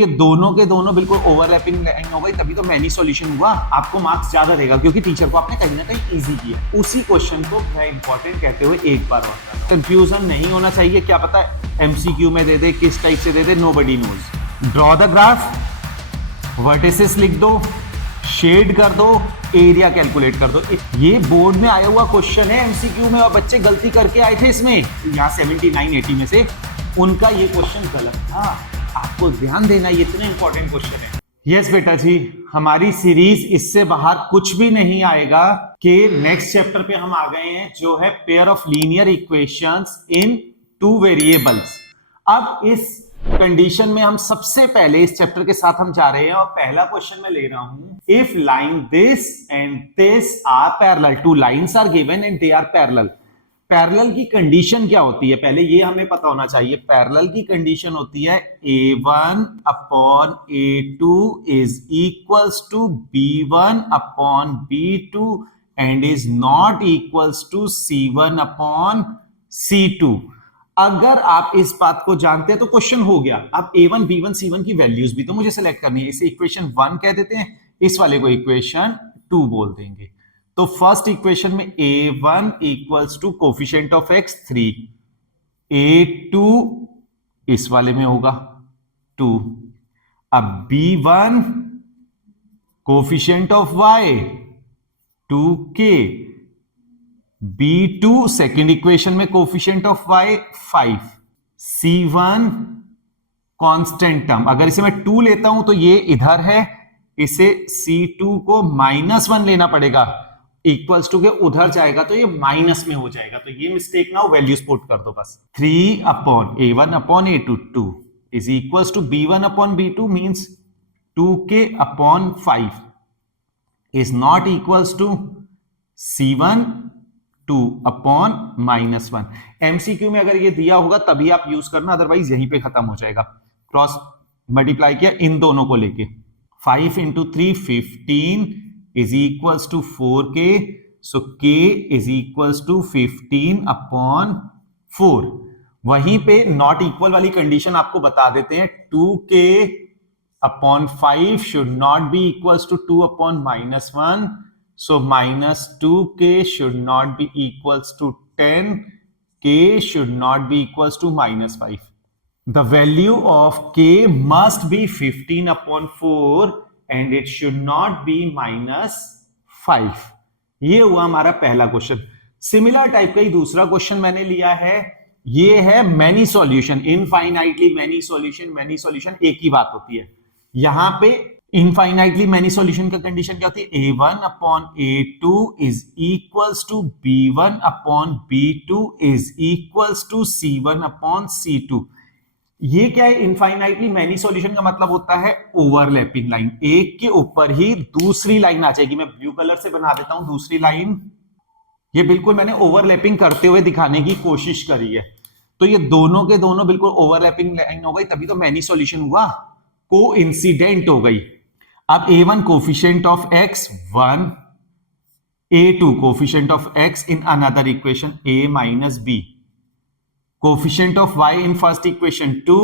ये दोनों के दोनों बिल्कुल ओवरलैपिंग लाइन हो गई, तभी तो मैनी सॉल्यूशन हुआ। आपको मार्क्स ज्यादा देगा क्योंकि टीचर को आपने कहीं ना कहीं इजी किया। उसी क्वेश्चन को मैं इंपॉर्टेंट कहते हुए एक बार और कंफ्यूजन नहीं होना चाहिए। क्या पता एमसीक्यू में दे दे, किस टाइप से दे दे, nobody knows. Draw the graph, vertices लिख दो, शेड कर दो, एरिया कैलकुलेट कर दो। ये बोर्ड में आया हुआ क्वेश्चन है एमसीक्यू में, और बच्चे गलती करके आए थे इसमें। यहाँ 79-80 में से उनका ये क्वेश्चन गलत था। आपको ध्यान देना, ये इतना इंपॉर्टेंट क्वेश्चन है। यस बेटा जी, हमारी सीरीज इससे बाहर कुछ भी नहीं आएगा कि नेक्स्ट चैप्टर पे हम आ गए हैं, जो है pair of linear equations in 2 variables. अब इस कंडीशन में हम सबसे पहले इस चैप्टर के साथ हम जा रहे हैं, और पहला क्वेश्चन मैं ले रहा हूं, if line this and this are parallel, 2 lines are given and they are parallel. Parallel की कंडीशन क्या होती है, पहले ये हमें पता होना चाहिए। पैरेलल की कंडीशन होती है A1 upon A2 is equals to B1 upon B2 and is not equals to C1 upon C2। अगर आप इस बात को जानते हैं तो क्वेश्चन हो गया। अब A1, B1, C1 की वैल्यूज भी तो मुझे सेलेक्ट करनी है। इसे इक्वेशन 1 कह देते हैं, इस वाले को इक्वेशन 2 बोल देंगे। तो फर्स्ट इक्वेशन में A1 equals to coefficient of x 3, A2 इस वाले में होगा 2। अब B1 coefficient of y 2k, B2 second equation में coefficient of y 5, C1 constant term. अगर इसे मैं 2 लेता हूं तो ये इधर है, इसे C2 को -1 लेना पड़ेगा, इक्वल्स टू के उधर जाएगा तो ये माइनस में हो जाएगा। तो ये मिस्टेक ना हो, वैल्यूज पुट कर दो बस। 3 upon A1 upon A2 2 is equals to B1 upon B2 means 2k upon 5 is not equals to C1 2 upon -1। MCQ में अगर ये दिया होगा तभी आप यूज करना, अदरवाइज यहीं पे खत्म हो जाएगा। क्रॉस मल्टीप्लाई किया इन दोनों को लेके, 5 into 3 15 is equals to 4k, so k is equals to 15 upon 4। वहीं पे नॉट इक्वल वाली कंडीशन आपको बता देते हैं, 2k upon 5 should not be equals to 2 upon -1, so minus 2k should not be equals to 10, k should not be equals to -5. The value of k must be 15 upon 4 and it should not be -5. ये हुआ हमारा पहला question. Similar type का ही दूसरा question मैंने लिया है, ये है many solution, infinitely many solution. Many solution एक ही बात होती है। यहां पे इनफाइनाइटली मैनी सॉल्यूशन का कंडीशन क्या होती है, A1 upon A2 is equals to B1 upon B2 is equals to C1 upon C2। ये क्या है, इनफाइनाइटली मैनी सॉल्यूशन का मतलब होता है ओवरलैपिंग लाइन, एक के ऊपर ही दूसरी लाइन आ जाएगी। मैं ब्लू कलर से बना देता हूं दूसरी लाइन, ये बिल्कुल मैंने ओवरलैपिंग करते हुए दिखाने की कोशिश करी है। तो ये दोनों के दोनों बिल्कुल ओवरलैपिंग लाइन हो गई, तभी तो मैनी सॉल्यूशन हुआ, कोइंसिडेंट हो गई। अब A1 coefficient of x 1, A2 coefficient of x in another equation a minus b, coefficient of y in first equation 2,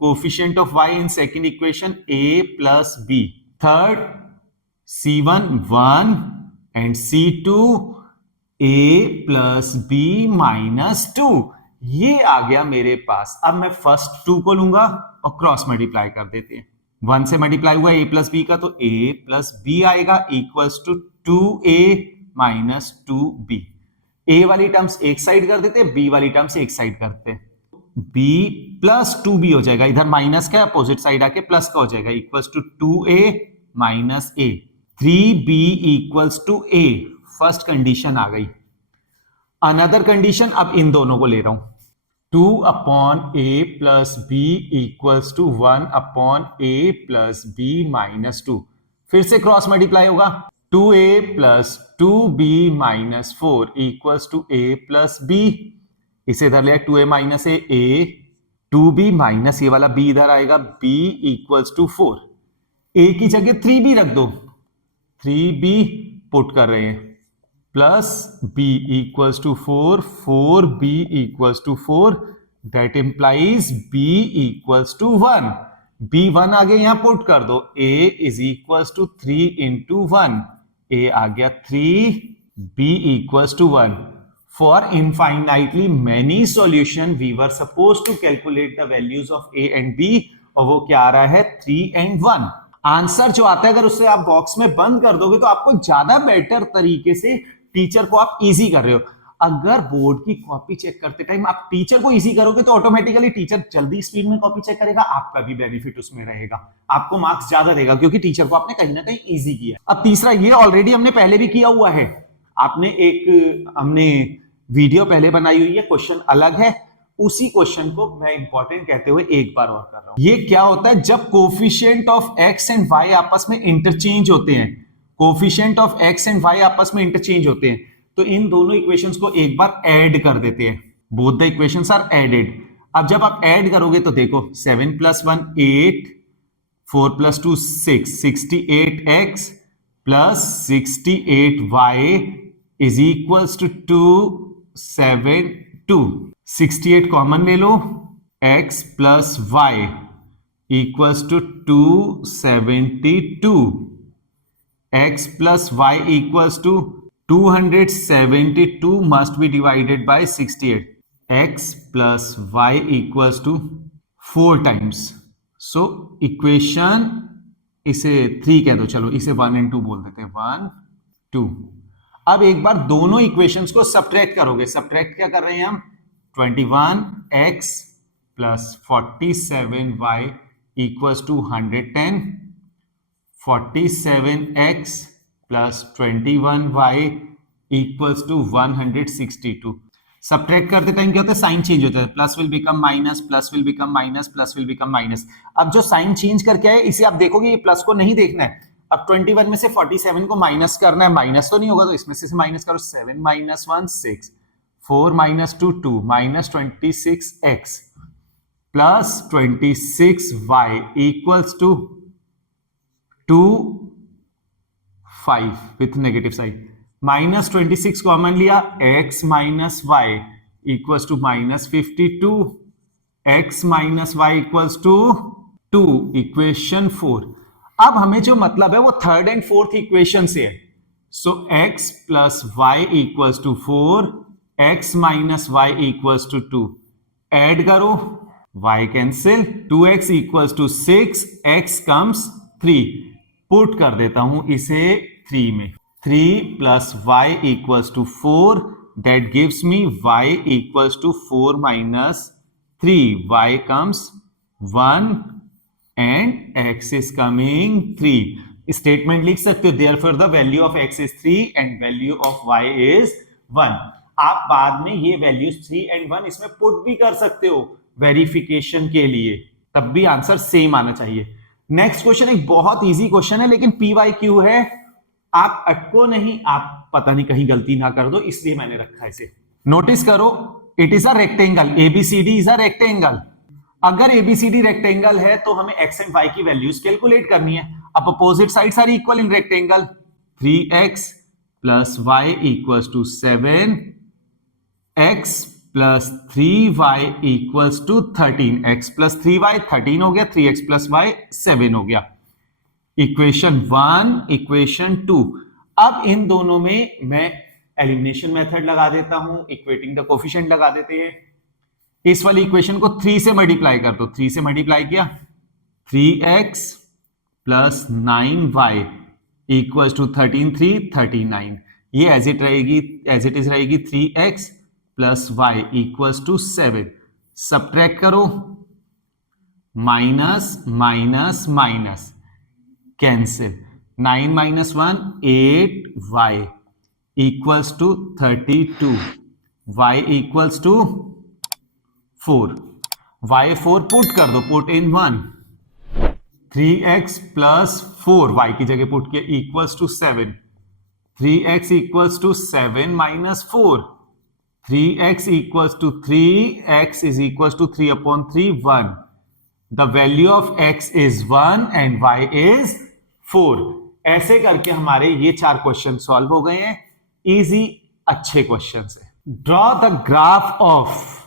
coefficient of y in second equation a plus b, third C1 1 and C2 a plus b minus 2। ये आ गया मेरे पास। अब मैं first 2 को लूंगा और cross multiply कर देते हैं। 1 से मल्टीप्लाई हुआ a प्लस बी का, तो a प्लस बी आएगा equals to 2a minus 2b। a वाली टर्म्स एक साइड कर देते हैं, b वाली टर्म्स एक साइड करते हैं, b प्लस 2b हो जाएगा, इधर माइनस का अपोजिट साइड आके प्लस का हो जाएगा, equals to 2a minus a। 3b equals to a, first condition आ गई। अनदर कंडीशन, अब इन दोनों को ले रहा हूं, 2 upon a plus b equals to 1 upon a plus b minus 2। फिर से क्रॉस मल्टीप्लाई होगा, 2a plus 2b minus 4 equals to a plus b। इसे इधर ले 2a minus a, 2b minus ये वाला b इधर आएगा, b इक्वल्स टू 4। a की जगह 3b रख दो, 3b पुट कर रहे हैं, plus b equals to 4, 4b equals to 4, that implies b equals to 1। b1 आगे यहां पुट कर दो, a is equal to 3 into 1, a आ गया 3, b equal to 1. For infinitely many solution we were suppose to calculate the values of a and b, और वो क्या आ रहा है 3 एंड 1. आंसर जो आता है अगर उससे आप बॉक्स में बंद कर दोगे तो आपको ज्यादा बेटर तरीके से टीचर को आप इजी कर रहे हो. अगर बोर्ड की कॉपी चेक करते टाइम आप टीचर को इजी करोगे तो ऑटोमेटिकली टीचर जल्दी स्पीड में कॉपी चेक करेगा, आपका भी बेनिफिट उसमें रहेगा, आपको मार्क्स ज्यादा देगा क्योंकि टीचर को आपने कहीं ना कहीं इजी किया. अब तीसरा, ये ऑलरेडी हमने पहले भी किया हुआ है, हमने वीडियो पहले बनाई हुई है, क्वेश्चन अलग है, उसी क्वेश्चन को मैं इंपॉर्टेंट कहते हुए एक बार और कर रहा हूं. ये क्या होता है जब coefficient of x and y आपस में इंटरचेंज होते हैं, coefficient of x and y आपस में इंटरचेंज होते हैं, तो इन दोनों इक्वेशंस को एक बार ऐड कर देते हैं. Both the equations are added. अब जब आप ऐड करोगे तो देखो 7 + 1 8, 4 + 2 6, 68x plus 68y is equals to 272. 68 common ले लो, x plus y equals to 272. x plus y equals to 272 must be divided by 68. x plus y equals to 4 times. So equation इसे 3 कह दो, चलो इसे 1 and 2 बोल देते हैं, 1 2. अब एक बार दोनों इक्वेशंस को सब्ट्रैक्ट करोगे. सब्ट्रैक्ट क्या कर रहे हैं हम, 21x plus 47y equals to 110. 47x plus 21y equals to 162. Subtract करते टाइम क्या होता है, साइन चेंज होता है, plus will become minus, plus will become minus, plus will become minus. अब जो साइन चेंज करके आए इसे आप देखोगे, ये प्लस को नहीं देखना है. अब 21 में से 47 को माइनस करना है, माइनस तो नहीं होगा तो इसमें से माइनस करो. 7 - 1 6, 4 - 2 2, minus 26x plus 26y equals to 2 5 with negative sign. Minus 26 common लिया, x minus y equals to minus 52. x minus y equals to 2. Equation 4. अब हमें जो मतलब है वो थर्ड एंड फोर्थ इक्वेशन से है. So x plus y equals to 4, x minus y equals to 2. Add करो, y cancel, 2x equals to 6, x comes 3. Put कर देता हूं इसे 3 में. 3 plus y equals to 4, that gives me y equals to 4 minus 3. y comes 1 and x is coming 3. Statement लिख सकते हो, therefore the value of x is 3 and value of y is 1. आप बाद में ये वैल्यूज 3 एंड 1 इसमें put भी कर सकते हो वेरिफिकेशन के लिए, तब भी आंसर सेम आना चाहिए. नेक्स्ट क्वेश्चन एक बहुत इजी क्वेश्चन है लेकिन PYQ है, आप अटको नहीं, आप पता नहीं कहीं गलती ना कर दो, इसलिए मैंने रखा है इसे. नोटिस करो, it is a rectangle, ABCD is a rectangle. अगर ABCD रेक्टेंगल है तो हमें x एंड y की वैल्यूज कैलकुलेट करनी है. अब opposite sides are equal in rectangle. 3x plus y equals to 7, x plus 3y equals to 13. x plus 3y 13 हो गया, 3x प्लस y 7 हो गया. Equation 1, equation 2. अब इन दोनों में मैं एलिमिनेशन मेथड लगा देता हूं, इक्वेटिंग द कोफिशिएंट लगा देते हैं. इस वाली इक्वेशन को 3 से मल्टीप्लाई कर दो. 3 से मल्टीप्लाई किया, 3x plus 9y equals to 13 3 39. ये एज इट इज रहेगी 3x plus y equals to 7. Subtract करो, minus minus minus cancel. 9 - 1 8y equals to 32. y equals to 4. y 4 put कर दो, put in 1. 3x plus 4 y की जगह put किया equals to 7. 3x equals to 7 minus 4. 3x equals to 3, x is equals to 3 अपॉन 3 1. The value of x is 1 and y is 4. ऐसे करके हमारे ये 4 क्वेश्चन सॉल्व हो गए हैं. इजी अच्छे क्वेश्चन है. Draw the graph of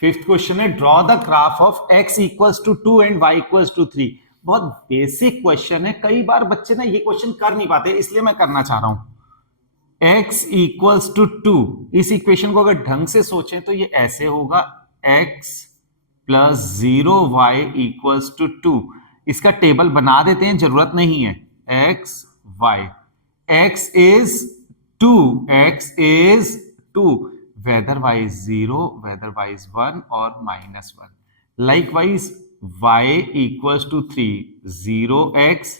fifth question है draw the graph of x equals to 2 and y equals to 3। बहुत बेसिक क्वेश्चन है, कई बार बच्चे ना ये क्वेश्चन कर नहीं पाते, इसलिए मैं करना चाह रहा हूं। x इक्वल्स टू 2, इस इक्वेशन को अगर ढंग से सोचें तो ये ऐसे होगा x plus 0y equals to 2। इसका टेबल बना देते हैं, जरूरत नहीं है। x y, x is 2, x is 2, whether y is 0, whether y is 1 or -1. Likewise, y equals to 3, 0x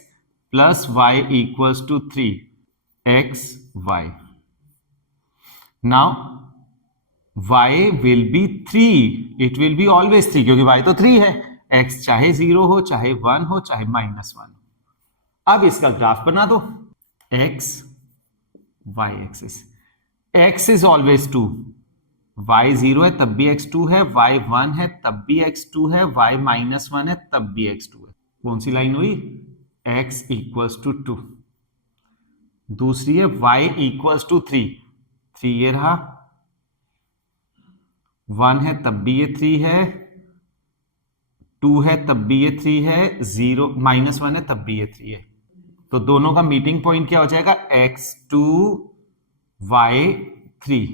plus y equals to 3, x y. Now, y will be 3, it will be always 3 क्योंकि y तो 3 है। x चाहे 0 हो, चाहे 1 हो, चाहे -1 हो। अब इसका ग्राफ बना दो। x y axis, x is always 2, y 0 है तब भी x 2 है, y 1 है तब भी x 2 है, y -1 है तब भी x 2 है। कौन सी लाइन हुई? x equals to 2। दूसरी है y इक्वल्स टू 3, 3 ये रहा, 1 है तब भी ये 3 है, 2 है तब भी ये 3 है, 0 -1 है तब भी ये 3 है। तो दोनों का मीटिंग पॉइंट क्या हो जाएगा? x2 y3।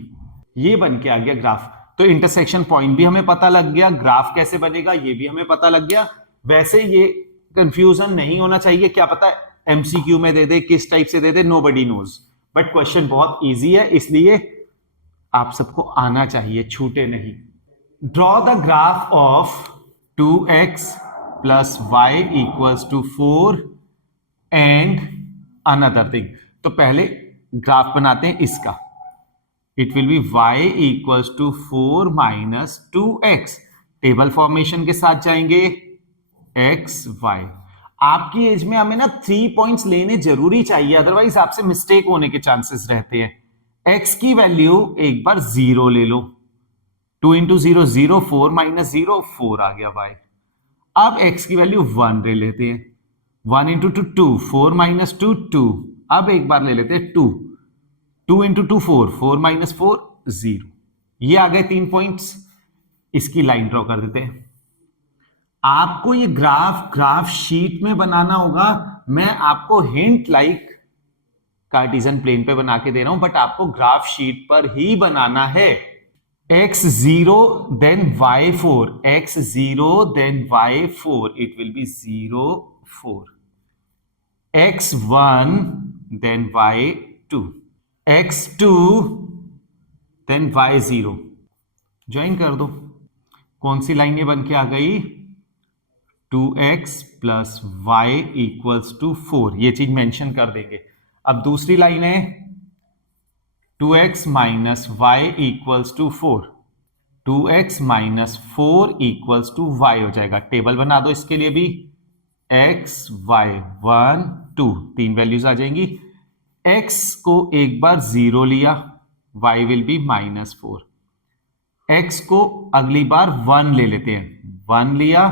ये बन के आ गया ग्राफ। तो इंटरसेक्शन पॉइंट भी हमें पता लग गया, ग्राफ कैसे बनेगा ये भी हमें पता लग गया। वैसे ये कंफ्यूजन नहीं होना चाहिए, क्या पता एमसीक्यू में दे दे, किस टाइप से दे दे, नोबडी नोज। बट क्वेश्चन बहुत इजी है, इसलिए आप सबको आना चाहिए, छूटे नहीं। Draw the graph of 2x plus y equals to 4 and another thing. तो पहले ग्राफ बनाते हैं इसका। It will be y equals to 4 minus 2x। Table formation के साथ जाएंगे, x y। आपकी एज में हमें ना 3 पॉइंट्स लेने जरूरी चाहिए, अदरवाइज आपसे मिस्टेक होने के चांसेस रहते हैं। x की वैल्यू एक बार 0 ले लो, 2 इंटू 0 0, 4 माइनस 0 4 आ गया y। अब x की वैल्यू 1 ले लेते हैं, 1 इंटू 2 2, 4 माइनस 2 2। अब एक बार ले लेते हैं 2, 2 इंटू 2 4, 4 माइनस 4 0। ये आ गए 3 पॉइंट्स। इसकी लाइन ड्रॉ कर देते हैं। आपको ये ग्राफ शीट में बनाना होगा। मैं आपको हिंट लाइक कार्टेशियन प्लेन पे बना के दे रहा हूं, बट आपको ग्राफ शीट पर ही बनाना है। x0 then y4, x0 then y4, it will be 0 4, x1 then y2, x2 then y0। Join कर दो। कौन सी लाइन ये बन के आ गई? 2x plus y equals to 4। ये चीज मेंशन कर देंगे। अब दूसरी लाइन है 2x minus y equals to 4, 2x minus 4 equals to y हो जाएगा। टेबल बना दो इसके लिए भी, x y 1 2, 3 वैल्यूज आ जाएंगी। x को एक बार 0 लिया, y विल बी -4। x को अगली बार 1 ले लेते हैं, 1 लिया,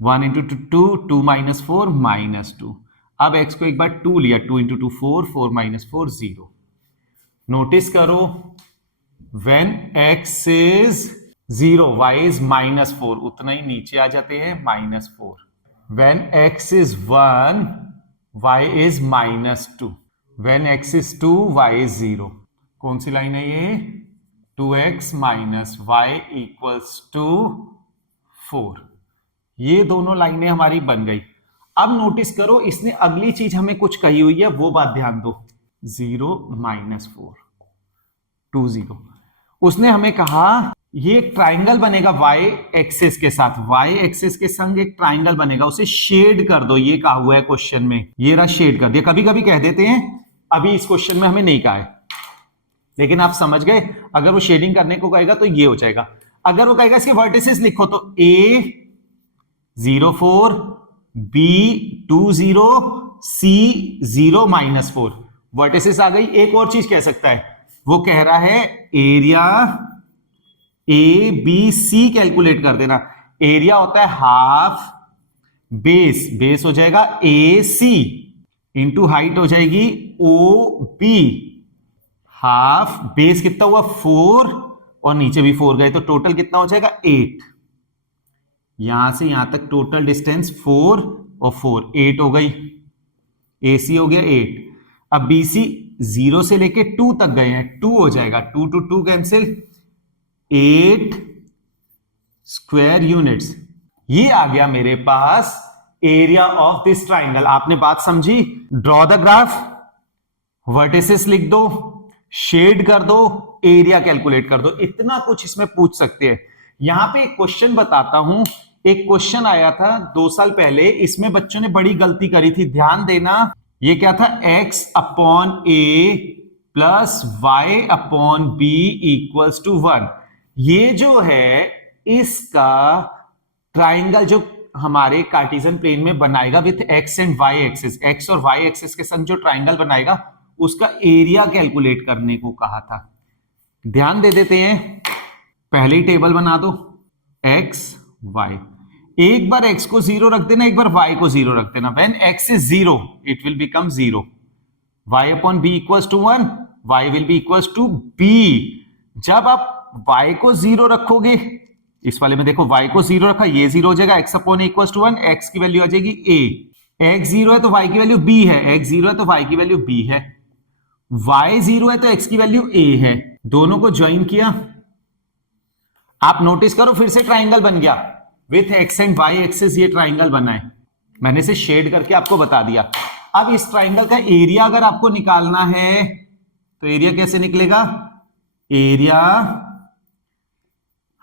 1 इंटू 2 2 माइनस 4 -2। अब x को एक बार 2 लिया, 2 इंटू 2 4, 4 माइनस 4 0। नोटिस करो, when x is 0 y is -4, उतना ही नीचे आ जाते हैं -4। When x is 1 y is -2, when x is 2 y is 0। कौन सी लाइन है ये? 2x minus y equals to 4। ये दोनों लाइनें हमारी बन गई। अब नोटिस करो, इसने अगली चीज हमें कुछ कही हुई है, वो बात ध्यान दो। 0 -4 2 0। उसने हमें कहा ये एक ट्राइंगल बनेगा y एक्सिस के साथ, y एक्सिस के संग एक ट्राइंगल बनेगा, उसे शेड कर दो। ये कहा हुआ है क्वेश्चन में, ये रहा शेड कर दिया। कभी कभी कह देते हैं, अभी इस क्वेश्चन में हमें नहीं कहा है, लेकिन आप समझ गए। अगर वो शेडिंग करने को कहेगा तो ये हो जाएगा। अगर वो कहेगा इसके वर्टिसेस लिखो तो a 0 4, b 2 0, c 0 -4 वर्टिसेस आ गई। एक और चीज कह सकता है, वो कह रहा है area A B C calculate कर देना। एरिया होता है हाफ बेस, बेस हो जाएगा ए सी, इंटू हाइट हो जाएगी ओ बी। हाफ बेस कितना हुआ 4 और नीचे भी 4 गए, तो टोटल कितना हो जाएगा 8। यहां से यहां तक टोटल डिस्टेंस 4 और 4 8 हो गई। AC हो गया 8। अब BC 0 से लेके 2 तक गए हैं, 2 हो जाएगा, 2 to 2 कैंसिल, 8 स्क्वायर यूनिट्स। ये आ गया मेरे पास एरिया ऑफ दिस ट्राइंगल। आपने बात समझी? ड्रॉ द ग्राफ, वर्टिसेस लिख दो, शेड कर दो, एरिया कैलकुलेट कर दो। इतना कुछ इसमें पूछ सकते हैं। यहां पे एक क्वेश्चन बताता हूं। एक क्वेश्चन आया था 2 साल पहले, इसमें बच्चों ने बड़ी गलती करी थी, ध्यान देना। ये क्या था? x upon a plus y upon b equals to 1। ये जो है इसका ट्राइंगल जो हमारे कार्टेशियन प्लेन में बनाएगा with x and y axis, x और वाई एक्सिस के संग जो ट्राइंगल बनाएगा उसका एरिया कैलकुलेट करने को कहा था। ध्यान दे देते हैं, पहले ही टेबल बना दो, एक्स वाई। एक बार x को 0 रख देना, एक बार y को 0 रख देना। When x is 0 it will become 0, y upon b equals to 1, y will be equals to b। जब आप y को 0 रखोगे, इस वाले में देखो y को 0 रखा, ये 0 हो जाएगा, x upon a equals to 1, x की वैल्यू आ जाएगी a। x 0 है तो y की वैल्यू b है, x 0 है तो y की वैल्यू b है, y 0 है तो x की वैल्यू a है। दोनों को ज्वाइन किया, आप नोटिस करो फिर से ट्राइंगल बन गया with x and y axis. ये ट्राइंगल बना है, मैंने इसे शेड करके आपको बता दिया। अब इस ट्राइंगल का एरिया अगर आपको निकालना है तो एरिया कैसे निकलेगा? एरिया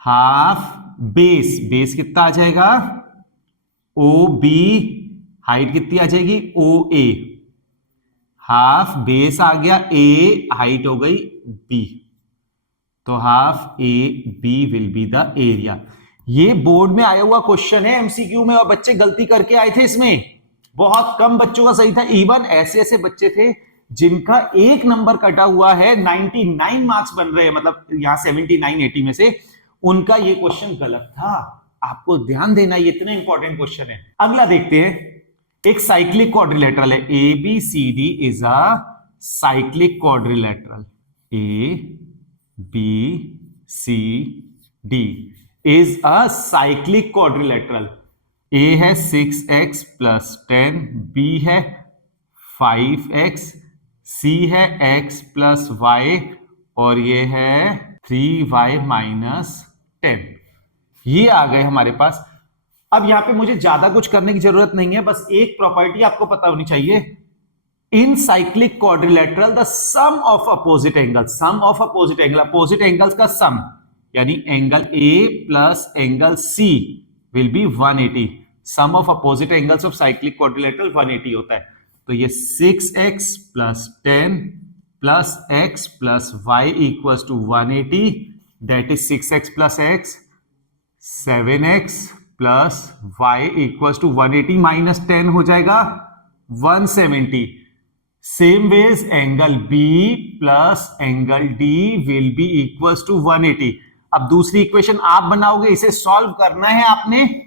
हाफ बेस, बेस कितना आ जाएगा? ओ बी, हाइट कितनी आ जाएगी? ओ ए। हाफ बेस आ गया, ए हाइट हो गई बी, तो half A B will be the area. ये बोर्ड में आया हुआ क्वेश्चन है एमसीक्यू में, और बच्चे गलती करके आए थे इसमें। बहुत कम बच्चों का सही था। इवन ऐसे ऐसे बच्चे थे जिनका एक नंबर कटा हुआ है, 99 मार्क्स बन रहे हैं, मतलब यहां 79 80 में से उनका ये क्वेश्चन गलत था। आपको ध्यान देना, ये इतना इंपॉर्टेंट क्वेश्चन है। अगला देखते हैं, एक साइक्लिक क्वाड्रिलेटरल है, ABCD is a cyclic quadrilateral. ABCD is a cyclic quadrilateral। A है 6x plus 10, B है 5x, C है x plus y, और ये है 3y minus 10। ये आ गए हमारे पास। अब यहां पे मुझे ज्यादा कुछ करने की जरूरत नहीं है, बस एक प्रॉपर्टी आपको पता होनी चाहिए। In cyclic quadrilateral the sum of opposite angle, sum of opposite angle, opposite angles का सम, यानी angle A plus angle C will be 180। Sum of opposite angles of cyclic quadrilateral 180 होता है। तो ये 6x plus 10 plus x plus y equals to 180, that is 6x plus x, 7x plus y equals to 180 minus 10 हो जाएगा 170। Same ways angle B plus angle D will be equals to 180। अब दूसरी equation आप बनाओगे, इसे solve करना है आपने,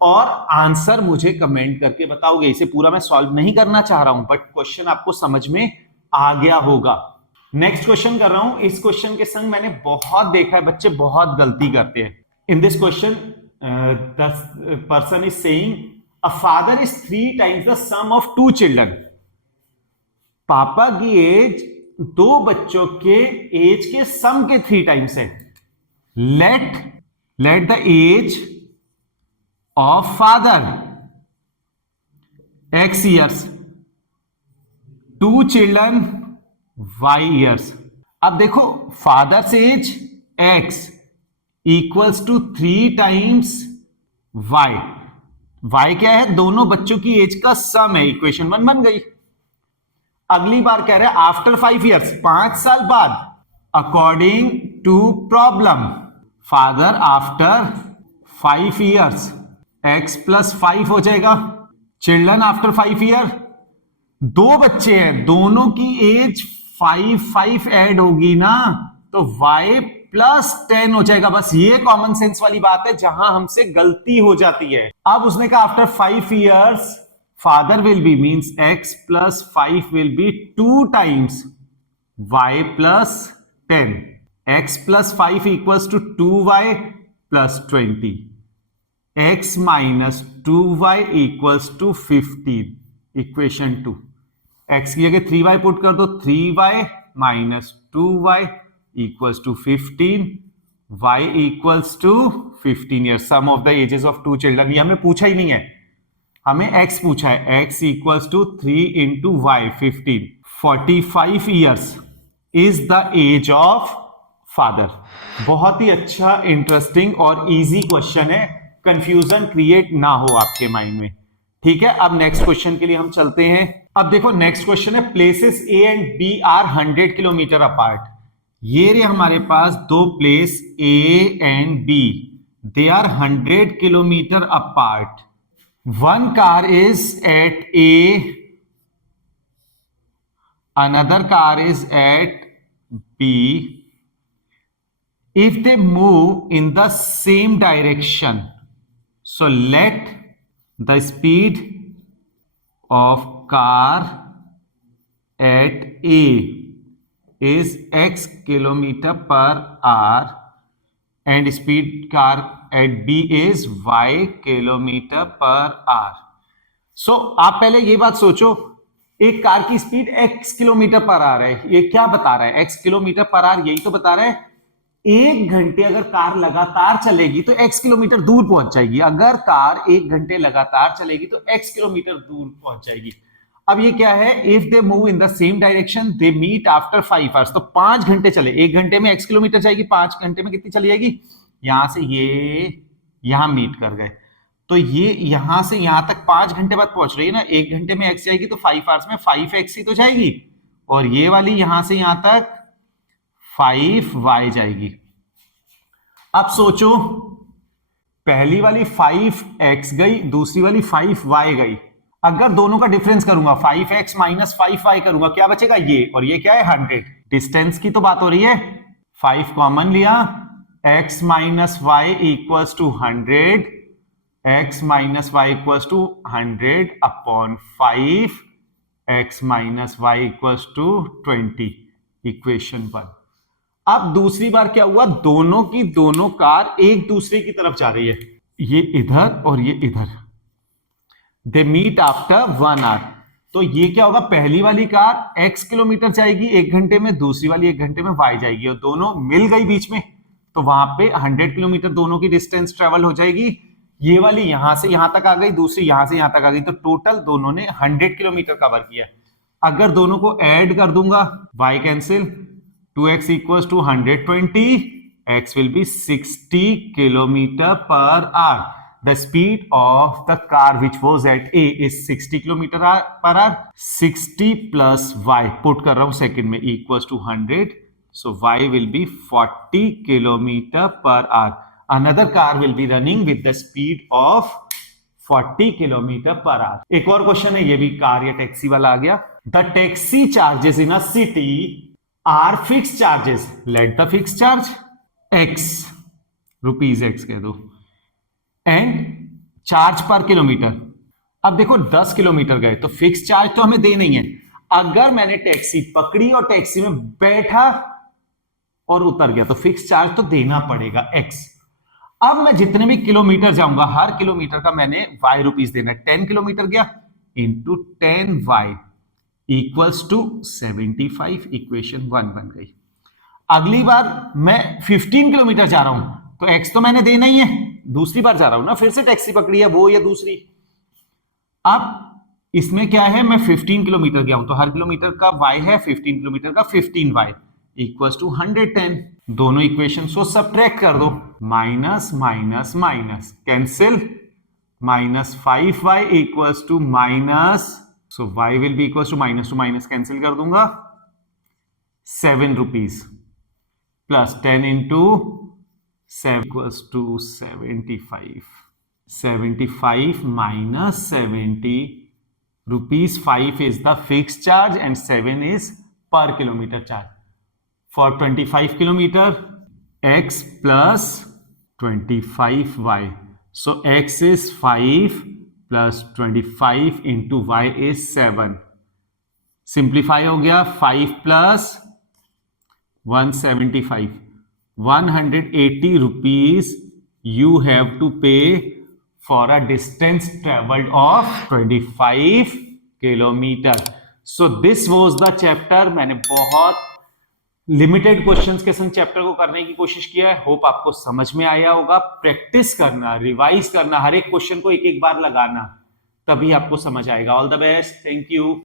और आंसर मुझे कमेंट करके बताओगे। इसे पूरा मैं सॉल्व नहीं करना चाह रहा हूं, बट क्वेश्चन आपको समझ में आ गया होगा। नेक्स्ट क्वेश्चन कर रहा हूं। इस क्वेश्चन के संग मैंने बहुत देखा है, बच्चे बहुत गलती करते हैं। In this question the person is saying a father is 3 times the sum of 2 children. पापा की एज 2 बच्चों के एज के सम के 3 times है। let the age of father x years, 2 children y years। अब देखो father's age x equals to 3 times y। y क्या है? दोनों बच्चों की एज का सम है। इक्वेशन 1 बन गई। अगली बार कह रहे हैं आफ्टर 5 years, 5 साल बाद, according to problem, father after 5 years, x plus 5 हो जाएगा। चिल्ड्रन आफ्टर 5 year, 2 बच्चे हैं, दोनों की एज 5 ऐड होगी ना, तो y प्लस 10 हो जाएगा। बस ये कॉमन सेंस वाली बात है जहां हमसे गलती हो जाती है। अब उसने कहा after 5 years father will be, means x plus 5 will be 2 times y plus 10। x plus 5 equals to 2y plus 20, x minus 2y equals to 15, equation 2। x की जगह 3y पुट कर दो, 3y minus 2y equals to 15, y equals to 15 year, sum of the ages of two children. ये हमें पूछा ही नहीं है, हमें x पूछा है, x equals to 3 into y 15, 45 years is the age of father. बहुत ही अच्छा, इंटरेस्टिंग और इजी क्वेश्चन है, कंफ्यूजन क्रिएट ना हो आपके माइंड में। ठीक है, अब नेक्स्ट क्वेश्चन के लिए हम चलते हैं। अब देखो नेक्स्ट क्वेश्चन है, places A and B are 100 kilometre apart. ये रे हमारे पास दो place A and B, they are 100 kilometre apart. One car is at A, another car is at B. If they move in the same direction, so let the speed of car at A is x kilometer per hour and speed car at B is y kilometer per hour. So आप पहले ये बात सोचो, एक car की speed x kilometre per our है, ये क्या बता रहा है, x किलोमीटर पर आवर, यही तो बता रहा है। एक घंटे अगर कार लगातार चलेगी तो x किलोमीटर दूर पहुंच जाएगी। अगर कार एक घंटे लगातार चलेगी तो x किलोमीटर दूर पहुंच जाएगी। अब ये क्या है, if they move in the same direction they meet after 5 hours, तो 5 घंटे चले, एक घंटे में x किलोमीटर जाएगी, 5 घंटे में कितनी चली जाएगी, यहां से ये यहां मीट कर गए, तो ये यहां से यहां तक 5 घंटे बाद पहुंच रही है ना, एक घंटे में x जाएगी तो 5 आवर्स में 5x ही तो जाएगी, और ये वाली यहां से यहां तक 5y जाएगी। अब सोचो, पहली वाली 5x गई, दूसरी वाली 5y गई, अगर दोनों का डिफरेंस करूंगा 5x माइनस 5y करूंगा, क्या बचेगा, ये, और ये क्या है 100। डिस्टेंस की तो बात हो रही है, 5 कॉमन लिया, x minus y equals to 100, x minus y equals to 100 upon 5, x minus y equals to 20, equation 1। अब दूसरी बार क्या हुआ, दोनों की दोनों कार एक दूसरे की तरफ जा रही है, ये इधर और ये इधर, दे मीट आफ्टर 1 आवर, तो ये क्या होगा, पहली वाली कार x किलोमीटर जाएगी एक घंटे में, दूसरी वाली एक घंटे में y जाएगी, और दोनों मिल गई बीच में, तो वहां पे 100 किलोमीटर दोनों की डिस्टेंस ट्रेवल हो जाएगी। ये वाली यहां से यहां तक आ गई, दूसरी यहां से यहां तक आ गई, तो टोटल दोनों ने 100 किलोमीटर कवर किया। अगर दोनों को ऐड कर दूंगा, y cancel, 2x equals to 120, x will be 60 kilometre per hour. The speed of the car which was at A is 60 kilometre per hour, 60 plus y, put कर रहा हूं सेकंड में, equals to 100, so y will be 40 kilometre per hour. Another car will be running with the speed of 40 kilometre per our. एक और question है, ये भी car या टैक्सी वाला आ गया। The taxi charges in a city are fixed charges. Let the fixed charge x, rupees x कह दो, एंड चार्ज पर किलोमीटर। अब देखो 10 किलोमीटर गए तो फिक्स चार्ज तो हमें दे नहीं है, अगर मैंने टैक्सी पकड़ी और टैक्सी में बैठा और उतर गया तो फिक्स चार्ज तो देना पड़ेगा x। अब मैं जितने भी किलोमीटर जाऊंगा, हर किलोमीटर का मैंने y रुपीस देना है। 10 किलोमीटर गया into 10y equals to 75, equation 1 बन गई। अगली बार मैं 15 किलोमीटर जा रहा हूं तो x तो मैंने देना ही है, दूसरी बार जा रहा हूं ना, फिर से टैक्सी पकड़ी है वो या दूसरी। अब इसमें क्या है, मैं 15 किलोमीटर गया हूं तो हर किलोमीटर का y है 15 किलोमीटर का 15y इक्वल्स टू 110। दोनों इक्वेशन को सब्ट्रैक्ट कर दो, minus minus minus cancel, minus 5y equals to minus, so y will be equals to minus cancel कर दूंगा, 7 rupees plus 10 into 7 equals to 75. 75 minus 70 rupees. 5 is the fixed charge and 7 is per kilometer charge. For 25 kilometer, x plus 25y. So x is 5 plus 25 into y is 7. Simplify हो गया, 5 plus 175. 180 rupees you have to pay for a distance traveled of 25 kilometre. So this was the chapter. मैंने बहुत limited questions के संग chapter को करने की कोशिश किया है. होप आपको समझ में आया होगा. प्रैक्टिस करना, रिवाइज करना, हर एक क्वेश्चन को एक एक बार लगाना, तभी आपको समझ आएगा. All the best. Thank you.